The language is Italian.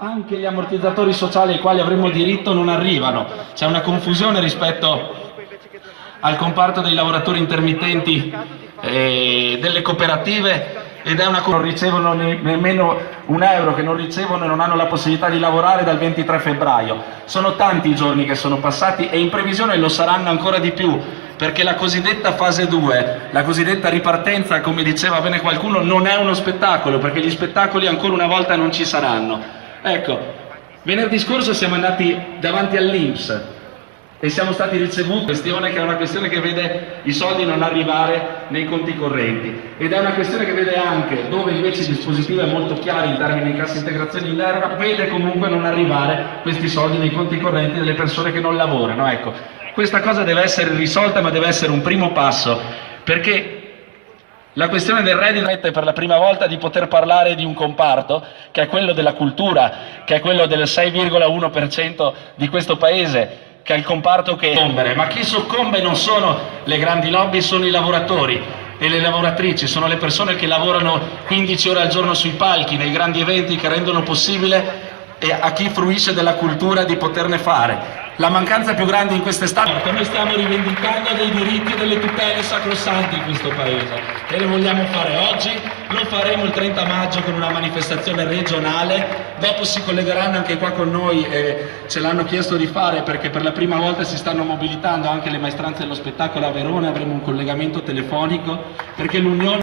anche gli ammortizzatori sociali ai quali avremmo diritto non arrivano. C'è una confusione rispetto al comparto dei lavoratori intermittenti delle cooperative, ed è una cosa, non ricevono nemmeno un euro, che non ricevono e non hanno la possibilità di lavorare dal 23 febbraio. Sono tanti i giorni che sono passati e in previsione lo saranno ancora di più, perché la cosiddetta fase 2, la cosiddetta ripartenza, come diceva bene qualcuno, non è uno spettacolo, perché gli spettacoli ancora una volta non ci saranno. Ecco, venerdì scorso siamo andati davanti all'INPS e siamo stati ricevuti questione che è una questione che vede i soldi non arrivare nei conti correnti, ed è una questione che vede anche, dove invece il dispositivo è molto chiaro in termini di cassa integrazione in deroga, vede comunque non arrivare questi soldi nei conti correnti delle persone che non lavorano. Ecco, questa cosa deve essere risolta, ma deve essere un primo passo, perché la questione del reddito permette per la prima volta di poter parlare di un comparto che è quello della cultura, che è quello del 6,1% di questo paese, che è il comparto che soccombe. Ma chi soccombe non sono le grandi lobby, sono i lavoratori e le lavoratrici, sono le persone che lavorano 15 ore al giorno sui palchi, nei grandi eventi che rendono possibile a chi fruisce della cultura di poterne fare. La mancanza più grande in quest'estate, noi stiamo rivendicando dei diritti e delle tutele sacrosanti in questo paese e le vogliamo fare oggi, lo faremo il 30 maggio con una manifestazione regionale, dopo si collegheranno anche qua con noi, ce l'hanno chiesto di fare perché per la prima volta si stanno mobilitando anche le maestranze dello spettacolo a Verona, avremo un collegamento telefonico perché l'Unione